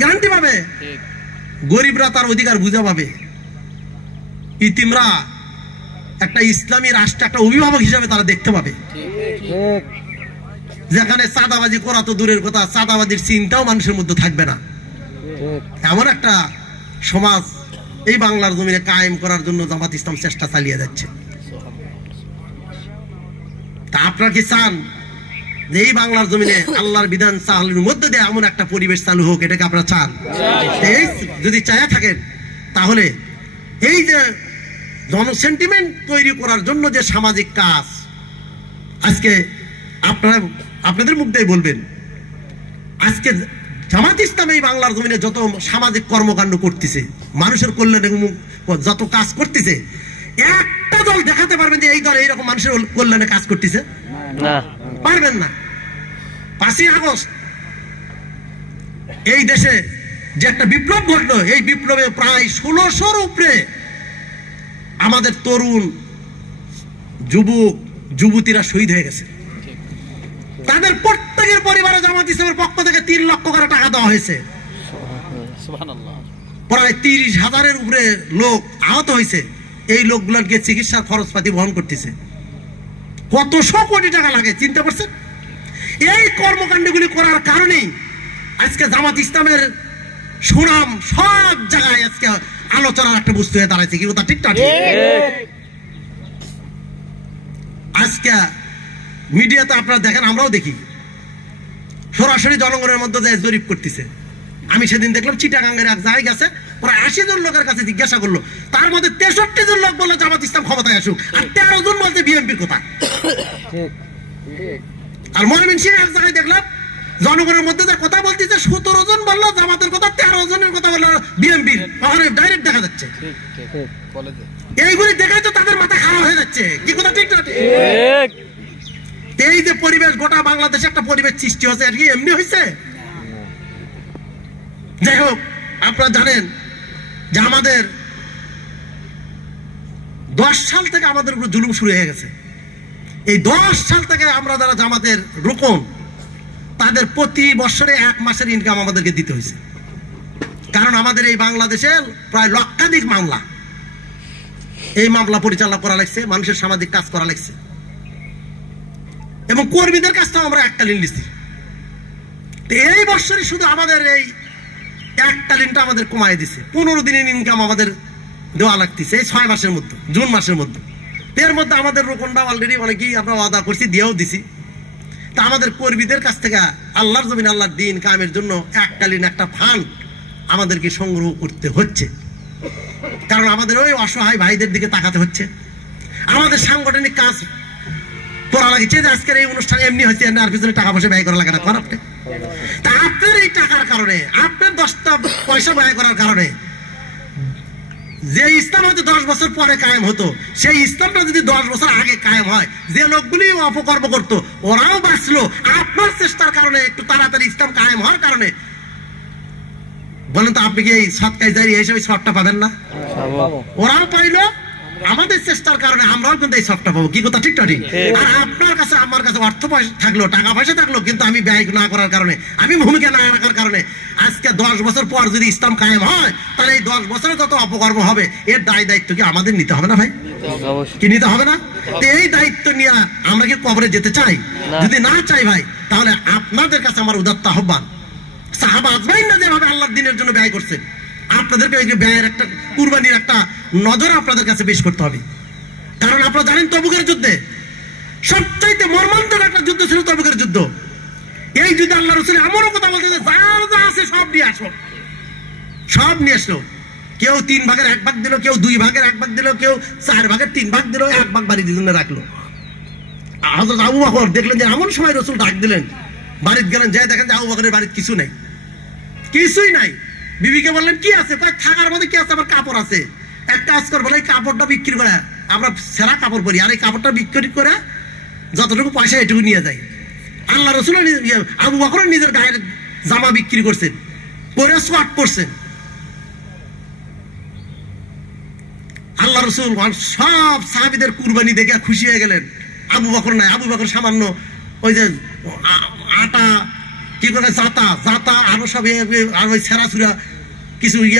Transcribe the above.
Guarantee পাবে, গরিবরা তার অধিকার বুঝে পাবে, ইতিমরা একটা ইসলামী রাষ্ট্র একটা অভিভাবক হিসাবে তারা দেখতে পাবে, যেখানে চাঁদাবাজি করা তো দূরের কথা, চাঁদাবাজির চিন্তাও মানুষের মধ্যে থাকবে না। এমন একটা সমাজ এই বাংলার জমিনে কায়েম করার জন্য জামাত ইসলাম চেষ্টা চালিয়ে যাচ্ছে। তা আপনারা কি চান যে এই বাংলার জমিনে আল্লাহর বিধান চালুর মধ্যে দিয়ে এমন একটা পরিবেশ চালু হোক? এটাকে আপনারা চান? এই যদি চায়া থাকেন তাহলে এই যে জনসেন্টিমেন্ট তৈরি করার জন্য যে সামাজিক কাজ, আজকে আপনারা আপনাদের মুখ দিয়ে বলবেন, আজকে জামাত ইসলাম এই বাংলার জমিনে যত সামাজিক কর্মকাণ্ড করতেছে, মানুষের কল্যাণে যত কাজ করতেছে, একটা দল দেখাতে পারবেন যে এই দল এইরকম মানুষের কল্যাণে কাজ করতেছে? পারবেন না। 5ই আগস্ট এই দেশে যে একটা বিপ্লব ঘটলো, এই বিপ্লবে প্রায় 1600-র উপরে আমাদের তরুণ যুবক যুবতীরা শহীদ হয়ে গেছে। তাদের প্রত্যেকের পরিবারে জামাত ইসলামের পক্ষ থেকে 3 লক্ষ করে টাকা দেওয়া হয়েছে। প্রায় 30,000-এর উপরে লোক আহত হয়েছে। এই লোকগুলোকে চিকিৎসার খরচপাতি বহন করতেছে। কত শো কোটি টাকা লাগে চিন্তা করছেন? এই কর্মকাণ্ডগুলি করার কারণেই আজকে জামাত ইসলামের সুনাম সব জায়গায় আজকে আলোচনার একটা বস্তু হয়ে দাঁড়াইছে। কি কথা ঠিক না? আজকে মিডিয়াতে আপনারা দেখেন, আমরাও দেখি, সরাসরি জনগণের মধ্যে যে জরিপ করতেছে। আমি সেদিন দেখলাম চিটাগাঙ্গের এক জায়গায় গেছে, প্রায় 80 জন লোকের কাছে জিজ্ঞাসা করলো, তার মধ্যে 63 জন লোক বললো জামাত ইসলাম ক্ষমতায় আসুক, আর 13 জন বলতে বিএনপির কথা। আর ময়মনসিংহ এক জায়গায় দেখলাম জনগণের মধ্যে যে কথা বলতেছে 17 জন বললো জামাতের কথা, 13 জনের কথা বললো বিএনপির। ওখানে ডাইরেক্ট দেখা যাচ্ছে। এইগুলি দেখাই তো তাদের মাথা খারাপ হয়ে যাচ্ছে। কি কথা ঠিক না? এই যে পরিবেশ গোটা বাংলাদেশে একটা পরিবেশ সৃষ্টি হচ্ছে, আর কি এমনি হয়েছে? যাই হোক, আপনারা জানেন যে আমাদের 10 সাল থেকে আমাদের উপর জুলুম শুরু হয়ে গেছে। এই 10 সাল থেকে আমরা যারা জামাতের রুকন, তাদের প্রতি বছরে 1 মাসের ইনকাম আমাদেরকে দিতে হয়েছে। কারণ আমাদের এই বাংলাদেশে প্রায় লক্ষাধিক মামলা, এই মামলা পরিচালনা করা লাগছে, মানুষের সামাজিক কাজ করা লাগছে, এবং কর্মীদের কাছ থেকে আমরা এককালীন লিখছি। এই বছরই শুধু আমাদের এই এককালীনটা আমাদের কমাই দিছে। 15 দিনের ইনকাম আমাদের দেওয়া লাগতেছে এই 6 মাসের মধ্যে, জুন মাসের মধ্যে। এর মধ্যে আমাদের রোকনটা অলরেডি অনেকেই আমরা ওয়াদা করছি, দিয়েও দিছি। তা আমাদের কর্মীদের কাছ থেকে আল্লাহর জমিন আল্লাহর দিন কায়েমের জন্য এককালীন একটা ফান্ড আমাদেরকে সংগ্রহ করতে হচ্ছে। কারণ আমাদের ওই অসহায় ভাইদের দিকে তাকাতে হচ্ছে। আমাদের সাংগঠনিক কাজ করা লাগছে যে আজকের এই অনুষ্ঠানে এমনি হয়েছে, আর পিছনে টাকা পয়সা ব্যয় করা লাগে না। তা আপনার এই টাকার কারণে, আপনার 10টা পয়সা ব্যয় করার কারণে যে ইসলাম হয়তো 10 বছর পরে কায়েম হতো, সেই ইসলামটা যদি 10 বছর আগে কায়েম হয়, যে লোকগুলি অপকর্ম করতো ওরাও বাঁচলো। আপনার চেষ্টার কারণে, একটু তাড়াতাড়ি ইসলাম কায়েম হওয়ার কারণে, বলেন তো আপনি কি এই সৎকায় জারি হিসেবে সবটা পাবেন না? ওরাও পাইলো, আমাদের চেষ্টার কারণে আমরাও কিন্তু এই সবটা পাবো। কি কথা ঠিক না? ঠিক। আর আপনার কাছে আমার কাছে অর্থ পয়সা থাকলো, টাকা পয়সা থাকলো, কিন্তু আমি ব্যয় না করার কারণে, আমি ভূমিকা না রাখার কারণে আজকে 10 বছর পর যদি ইসলাম কায়েম হয়, তাহলে এই 10 বছরে যত অপকর্ম হবে এর দায়িত্ব কি আমাদের নিতে হবে না ভাই? কি নিতে হবে না? এই দায়িত্ব নিয়ে আমরা কি কবরে যেতে চাই? যদি না চাই ভাই, তাহলে আপনাদের কাছে আমার উদাত্ত আহ্বান, সাহাবা আজমাইনরা যেভাবে আল্লাহর দ্বীনের জন্য ব্যয় করছে, আপনাদেরকে এই ব্যয়ের একটা কুরবানির একটা নজর আপনাদের কাছে পেশ করতে হবে। কারণ আপনারা জানেন তবুকের যুদ্ধে সবচাইতে মর্মান্তিক একটা যুদ্ধ ছিল তবুকের যুদ্ধ। এই যুদ্ধে আল্লাহ রাসূল এমনও কথা বলতে, যার যা আছে সব নিয়ে আসো, সব নিয়ে আসলো। কেউ 3 ভাগের 1 ভাগ দিল, কেউ 2 ভাগের 1 ভাগ দিল, কেউ 4 ভাগের 3 ভাগ দিল, 1 ভাগ বাড়ির জন্য রাখলো। হযরত আবু বকর দেখলেন যে এমন সময় রাসূল ডাক দিলেন, বাড়িতে গেলেন, যাই দেখেন যে আবু বকরের বাড়িতে কিছু নাই, কিছুই নাই। বিবিকে বললেন কি আছে? থাকার মধ্যে কি আছে? আমার কাপড় আছে, এক কাজ করবো, এই কাপড়টা বিক্রি করে, আমরা সেরা কাপড় পরি, আর এই কাপড়টা বিক্রি করে যতটুকু পয়সা এটুকু নিয়ে যাই। আল্লাহ রাসূল আবু বকর নিজের গায়ের জামা বিক্রি করছেন, পরে সোয়াট করছেন। আল্লাহ রাসূল সব সাহাবীদের কুরবানি দেখে খুশি হয়ে গেলেন। আবু বকর নাই, আবু বকর সামান্য ওই যে আটা কি করে জাতা জাতা আরো সব আর ওই ছেঁড়া ছুড়া কিছু ইয়ে